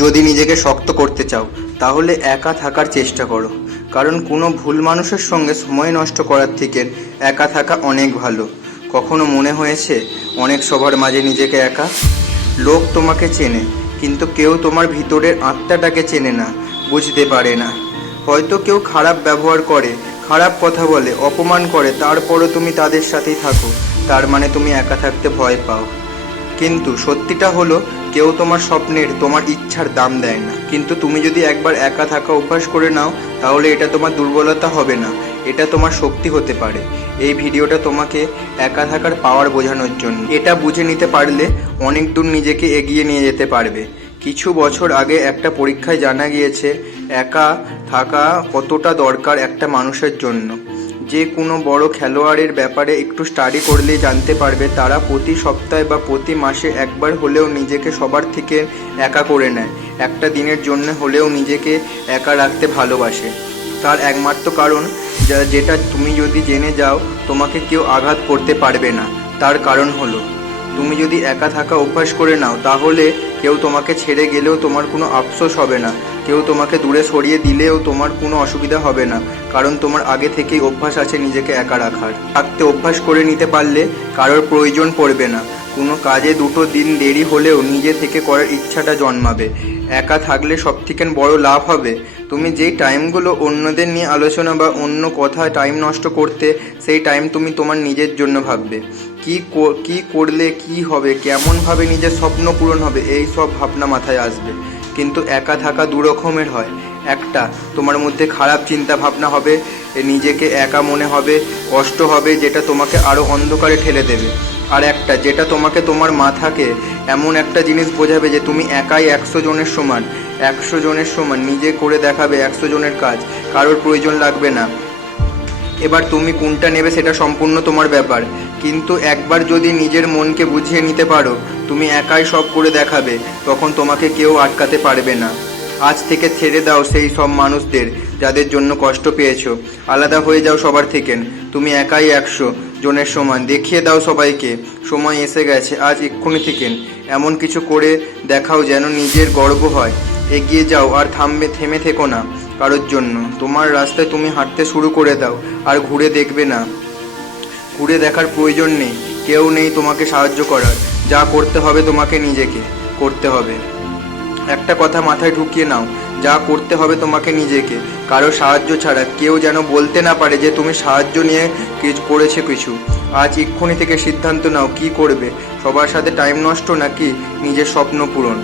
যদি নিজেকে শক্ত করতে চাও তাহলে একা থাকার চেষ্টা করো, কারণ কোনো ভুল মানুষের সঙ্গে সময় নষ্ট করার থেকে একা থাকা অনেক ভালো। কখনো মনে হয়েছে অনেক সবার মাঝে নিজেকে একা? লোক তোমাকে চেনে, কিন্তু কেউ তোমার ভিতরের আত্মাটাকে চেনে না, বুঝতে পারে না। হয়তো কেউ খারাপ ব্যবহার করে, খারাপ কথা বলে, অপমান করে, তারপরও তুমি তাদের সাথেই থাকো। তার মানে তুমি একা থাকতে ভয় পাও। কিন্তু সত্যিটা হলো, কেউ তোমার স্বপ্নের, তোমার ইচ্ছার দাম দেয় না। কিন্তু তুমি যদি একবার একা থাকা অভ্যাস করে নাও, তাহলে এটা তোমার দুর্বলতা হবে না, এটা তোমার শক্তি হতে পারে। এই ভিডিওটা তোমাকে একা থাকার পাওয়ার বোঝানোর জন্য। এটা বুঝে নিতে পারলে অনেক দূর নিজেকে এগিয়ে নিয়ে যেতে পারবে। কিছু বছর আগে একটা পরীক্ষায় জানা গিয়েছে একা থাকা কতটা দরকার একটা মানুষের জন্য। যে কোনো বড় খেলোয়াড়ের ব্যাপারে একটু স্টাডি করলেই জানতে পারবে, তারা প্রতি সপ্তাহে বা প্রতি মাসে একবার হলেও নিজেকে সবার থেকে একা করে নেয়। একটা দিনের জন্য হলেও নিজেকে একা রাখতে ভালোবাসে। তার একমাত্র কারণ, যেটা তুমি যদি জেনে যাও তোমাকে কেউ আঘাত করতে পারবে না, তার কারণ হলো তুমি যদি একা থাকা অভ্যাস করে নাও, তাহলে কেউ তোমাকে ছেড়ে গেলেও তোমার কোনো আফসোস হবে না, কেউ তোমাকে দূরে সরিয়ে দিলেও তোমার কোনো অসুবিধা হবে না, কারণ তোমার আগে থেকেই অভ্যাস আছে নিজেকে একা রাখার। থাকতে অভ্যাস করে নিতে পারলে কারোর প্রয়োজন পড়বে না। কোনো কাজে 2 দিন দেরি হলেও নিজে থেকে করার ইচ্ছাটা জন্মাবে। একা থাকলে সবথেকে বড় লাভ হবে, তুমি যেই টাইমগুলো অন্যদের নিয়ে আলোচনা বা অন্য কথায় টাইম নষ্ট করতে, সেই টাইম তুমি তোমার নিজের জন্য ভাববে। কি করলে কি হবে, কেমনভাবে নিজের স্বপ্ন পূরণ হবে, এই সব ভাবনা মাথায় আসবে। কিন্তু একা থাকা 2 রকমের হয়। একটা, তোমার মধ্যে খারাপ চিন্তা ভাবনা হবে, নিজেকে একা মনে হবে, কষ্ট হবে, যেটা তোমাকে আরও অন্ধকারে ঠেলে দেবে। আর একটা, যেটা তোমাকে তোমার মাথাকে এমন একটা জিনিস বোঝাবে যে তুমি একাই 100 জনের সমান। 100 জনের সমান নিজে করে দেখাবে 100 জনের কাজ, কারোর প্রয়োজন লাগবে না। এবার তুমি কোনটা নেবে সেটা সম্পূর্ণ তোমার ব্যাপার। কিন্তু একবার যদি নিজের মনকে বুঝিয়ে নিতে পারো তুমি একাই সব করে দেখাবে, তখন তোমাকে কেউ আটকাতে পারবে না। আজ থেকে ছেড়ে দাও সেই সব মানুষদের যাদের জন্য কষ্ট পেয়েছো। আলাদা হয়ে যাও সবার থেকে। তুমি একাই 100 জনের সমান। দেখিয়ে দাও সবাইকে সময় এসে গেছে, আজ এক্ষুনি থেকে এমন কিছু করে দেখাও যেন নিজের গর্ব হয়। এগিয়ে যাও, আর থেমে থেকো না কারোর জন্য। তোমার রাস্তায় তুমি হাঁটতে শুরু করে দাও, আর ঘুরে দেখবে না। ঘুরে দেখার প্রয়োজন নেই, কেউ নেই তোমাকে সাহায্য করার। যা করতে হবে তোমাকে নিজেকে করতে হবে। একটা কথা মাথায় ঢুকিয়ে নাও, যা করতে হবে তোমাকে নিজেকে, কারো সাহায্য ছাড়া। কেউ যেন বলতে না পারে যে তুমি সাহায্য নিয়ে করেছে কিছু। আজ এক্ষুনি থেকে সিদ্ধান্ত নাও, কি করবে? সবার সাথে টাইম নষ্ট নাকি নিজের স্বপ্ন পূরণ?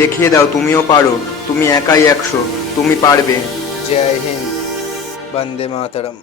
দেখিয়ে দাও তুমিও পারো, তুমি একাই 100, তুমি পারবে। জয় হিন্দ, বন্দে মাতরম।